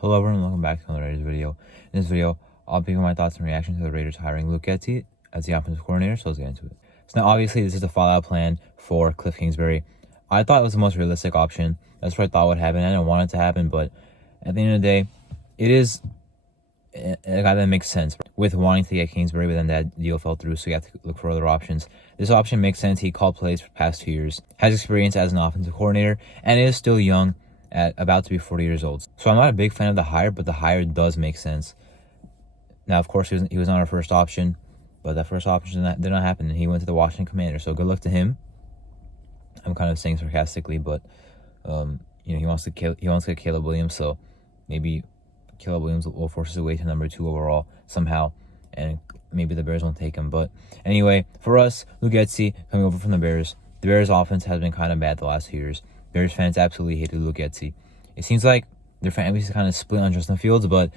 Hello everyone, welcome back to another Raiders video. In this video, I'll be giving my thoughts and reactions to the Raiders hiring Luke Getsy as the offensive coordinator, so let's get into it. So now obviously this is the fallout plan for Cliff Kingsbury. I thought it was the most realistic option. That's what I thought would happen. I didn't want it to happen, but at the end of the day, it is a guy that makes sense with wanting to get Kingsbury, but then that deal fell through, so you have to look for other options. This option makes sense. He called plays for the past 2 years, has experience as an offensive coordinator, and is still young at about to be 40 years old. So I'm not a big fan of the hire, but the hire does make sense. Now, of course, he was not our first option, but that first option did not happen, and he went to the Washington Commanders. So good luck to him. I'm kind of saying sarcastically, but he wants to get Caleb Williams, so maybe Caleb Williams will force his way to number 2 overall somehow, and maybe the Bears won't take him. But anyway, for us, Luke Getsy coming over from the Bears. The Bears' offense has been kind of bad the last 2 years. Bears fans absolutely hated Luke Getsy. It seems like their fan base is kind of split on Justin Fields, but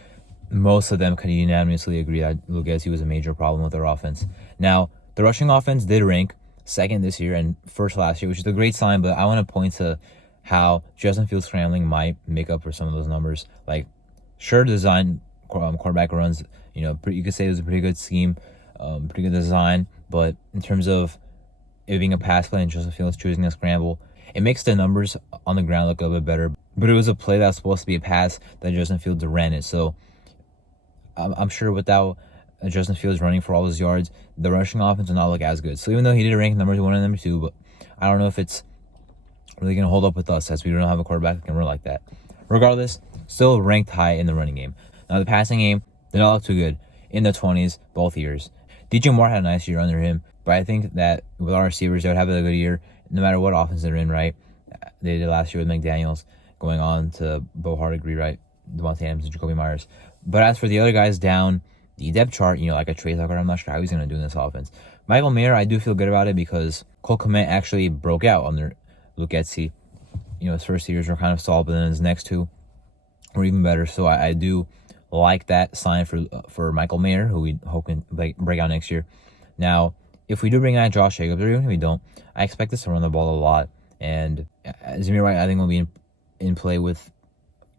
most of them can unanimously agree that Luke Getsy was a major problem with their offense. Now, the rushing offense did rank second this year and first last year, which is a great sign, but I want to point to how Justin Fields scrambling might make up for some of those numbers. Like, sure, design quarterback runs, you could say it was a pretty good scheme, pretty good design, but in terms of it being a pass play and Justin Fields choosing to scramble, it makes the numbers on the ground look a little bit better. But it was a play that was supposed to be a pass that Justin Fields ran it. So I'm sure without Justin Fields running for all his yards, the rushing offense will not look as good. So even though he did rank number 1 and number 2, but I don't know if it's really going to hold up with us, as we don't have a quarterback that can run like that. Regardless, still ranked high in the running game. Now the passing game did not look too good in the 20s both years. DJ Moore had a nice year under him, but I think that with our receivers, they would have a good year no matter what offense they're in, right? They did last year with McDaniels, going on to Bo Hardegree, right? Devontae Adams and Jacoby Myers. But as for the other guys down the depth chart, like a Trey Tucker, I'm not sure how he's going to do in this offense. Michael Mayer, I do feel good about it because Cole Kmet actually broke out under Luke Getsy. His first 2 years were kind of solid, but then his next 2 were even better. So I do like that sign for Michael Mayer, who we hope can break out next year. Now, if we do bring out Josh Jacobs, or even if we don't, I expect us to run the ball a lot. And Zamir White, I think, will be in play with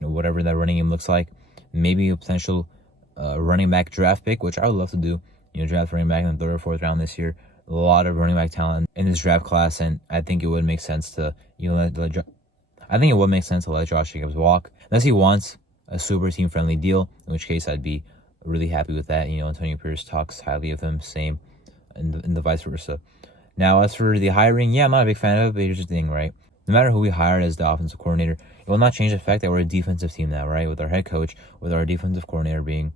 whatever that running game looks like. Maybe a potential running back draft pick, which I would love to do. Draft running back in the 3rd or 4th round this year. A lot of running back talent in this draft class, and I think it would make sense to let Josh Jacobs walk, unless he wants a super team friendly deal, in which case I'd be really happy with that. Antonio Pierce talks highly of him, same, and the vice versa. Now, as for the hiring, I'm not a big fan of it, but here's the thing, right? No matter who we hired as the offensive coordinator, it will not change the fact that we're a defensive team now, right? With our head coach, with our defensive coordinator being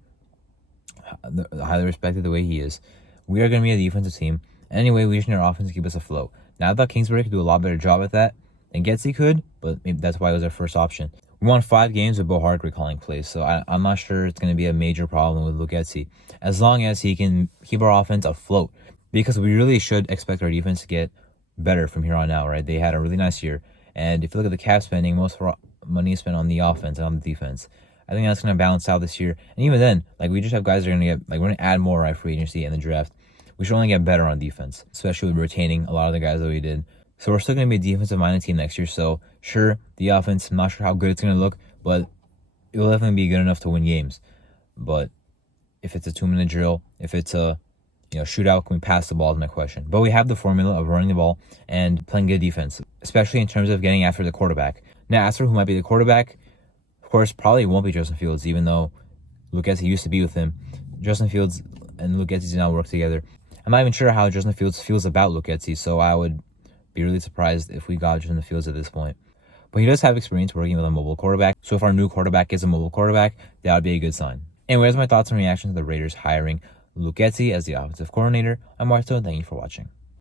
highly respected the way he is, we are going to be a defensive team. Anyway, we just need our offense to keep us afloat. Now, I thought Kingsbury could do a lot better job at that than Getsy could, but maybe that's why it was our first option. We won 5 games with Bo Hardegree calling plays, so I'm not sure it's going to be a major problem with Luke Getsy, as long as he can keep our offense afloat, because we really should expect our defense to get better from here on out, right? They had a really nice year, and if you look at the cap spending, most of our money is spent on the offense and on the defense. I think that's going to balance out this year, and even then, we just have guys that are going to get, we're going to add more right free agency in the draft. We should only get better on defense, especially with retaining a lot of the guys that we did. So we're still going to be a defensive-minded team next year. So sure, the offense, I'm not sure how good it's going to look, but it will definitely be good enough to win games. But if it's a 2-minute drill, if it's a shootout, can we pass the ball is my question. But we have the formula of running the ball and playing good defense, especially in terms of getting after the quarterback. Now, as for who might be the quarterback, of course, probably won't be Justin Fields, even though Luke Getsy used to be with him. Justin Fields and Luke Getsy do not work together. I'm not even sure how Justin Fields feels about Luke Getsy, so I would be really surprised if we got Justin Fields at this point. But he does have experience working with a mobile quarterback, so if our new quarterback is a mobile quarterback, that would be a good sign. Anyways, my thoughts and reactions to the Raiders hiring Luke Getsy as the offensive coordinator. I'm Marto, and thank you for watching.